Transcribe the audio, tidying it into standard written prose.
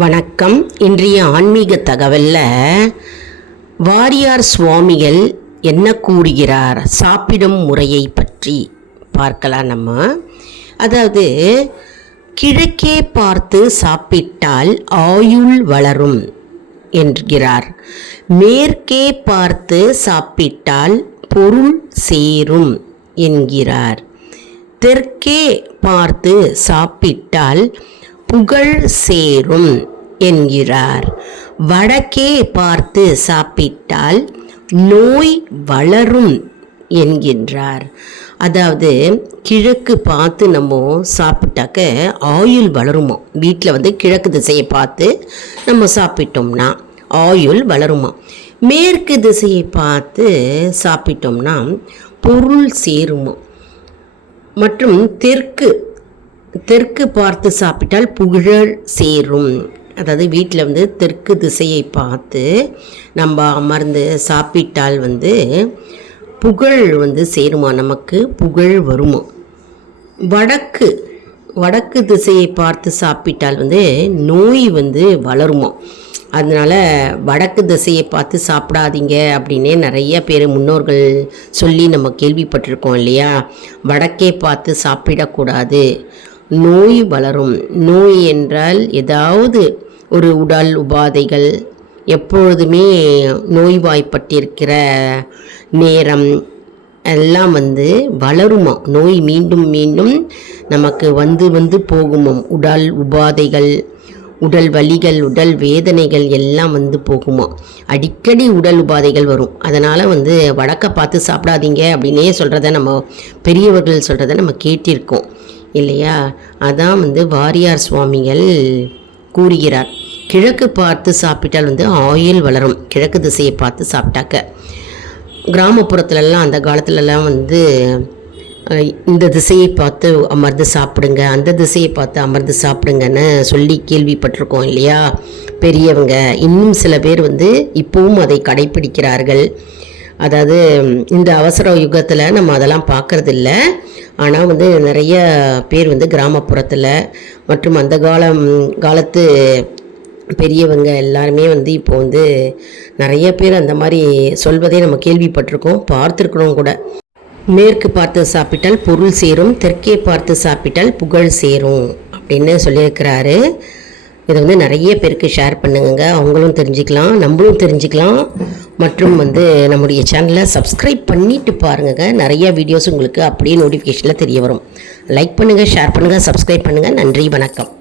வணக்கம். இன்றைய ஆன்மீக தகவலில் வாரியார் சுவாமிகள் என்ன கூறுகிறார் சாப்பிடும் முறையை பற்றி பார்க்கலாம். அதாவது கிழக்கே பார்த்து சாப்பிட்டால் ஆயுள் வளரும் என்கிறார். மேற்கே பார்த்து சாப்பிட்டால் பொருள் சேரும் என்கிறார். தெற்கே பார்த்து சாப்பிட்டால் புகழ் சேரும் என்கிறார். வடக்கே பார்த்து சாப்பிட்டால் நோய் வளரும் என்கின்றார். அதாவது கிழக்கு பார்த்து நம்ம சாப்பிட்டாக்க ஆயுள் வளருமா. வீட்டில் கிழக்கு திசையை பார்த்து நம்ம சாப்பிட்டோம்னா ஆயுள் வளருமா. மேற்கு திசையை பார்த்து சாப்பிட்டோம்னா பொருள் சேருமா. மற்றும் தெற்கு பார்த்து சாப்பிட்டால் புகழ் சேரும். அதாவது வீட்டில் தெற்கு திசையை பார்த்து நம்ம அமர்ந்து சாப்பிட்டால் புகழ் சேருமா, நமக்கு புகழ் வருமா. வடக்கு திசையை பார்த்து சாப்பிட்டால் நோய் வளருமா. அதனால் வடக்கு திசையை பார்த்து சாப்பிடாதீங்க அப்படின்னே நிறைய பேர் முன்னோர்கள் சொல்லி நம்ம கேள்விப்பட்டிருக்கோம் இல்லையா. வடக்கே பார்த்து சாப்பிடக்கூடாது, நோய் வளரும். நோய் என்றால் ஏதாவது ஒரு உடல் உபாதைகள், எப்பொழுதுமே நோய்வாய்ப்பட்டிருக்கிற நேரம் எல்லாம் வளருமா. நோய் மீண்டும் மீண்டும் நமக்கு வந்து போகுமாம். உடல் உபாதைகள், உடல் வலிகள், உடல் வேதனைகள் எல்லாம் போகுமா. அடிக்கடி உடல் உபாதைகள் வரும். அதனால் வடக்க பார்த்து சாப்பிடாதீங்க அப்படின்னே சொல்கிறத நம்ம பெரியவர்கள் சொல்கிறத நம்ம கேட்டிருக்கோம் இல்லையா. அதான் வாரியார் சுவாமிகள் கூறுகிறார். கிழக்கு பார்த்து சாப்பிட்டால் ஆயுள் வளரும். கிழக்கு திசையை பார்த்து சாப்பிட்டாக்க. கிராமப்புறத்துலலாம் அந்த காலத்துலலாம் இந்த திசையை பார்த்து அமர்ந்து சாப்பிடுங்க, அந்த திசையை பார்த்து அமர்ந்து சாப்பிடுங்கன்னு சொல்லி கேள்விப்பட்டிருக்கோம் இல்லையா பெரியவங்க. இன்னும் சில பேர் இப்போவும் அதை கடைப்பிடிக்கிறார்கள். அதாவது இந்த அவசர யுகத்தில் நம்ம அதெல்லாம் பார்க்குறதில்ல. ஆனால் நிறைய பேர் கிராமப்புறத்தில் மற்றும் அந்த காலத்து பெரியவங்க எல்லாருமே இப்போ நிறைய பேர் அந்த மாதிரி சொல்வதை நம்ம கேள்விப்பட்டிருக்கோம், பார்த்துருக்குறோம் கூட. மேற்கு பார்த்து சாப்பிட்டால் பொருள் சேரும், தெற்கே பார்த்து சாப்பிட்டால் புகழ் சேரும் அப்படின்னு சொல்லியிருக்கிறாரு. இதை நிறைய பேருக்கு ஷேர் பண்ணுங்க, அவங்களும் தெரிஞ்சுக்கலாம், நம்மளும் தெரிஞ்சுக்கலாம். மற்றும் நம்முடைய சேனலை சப்ஸ்கிரைப் பண்ணிட்டு பாருங்க. நிறைய வீடியோஸ் உங்களுக்கு அப்படியே நோட்டிஃபிகேஷனில் தெரிய வரும். லைக் பண்ணுங்கள், ஷேர் பண்ணுங்கள், சப்ஸ்கிரைப் பண்ணுங்கள். நன்றி, வணக்கம்.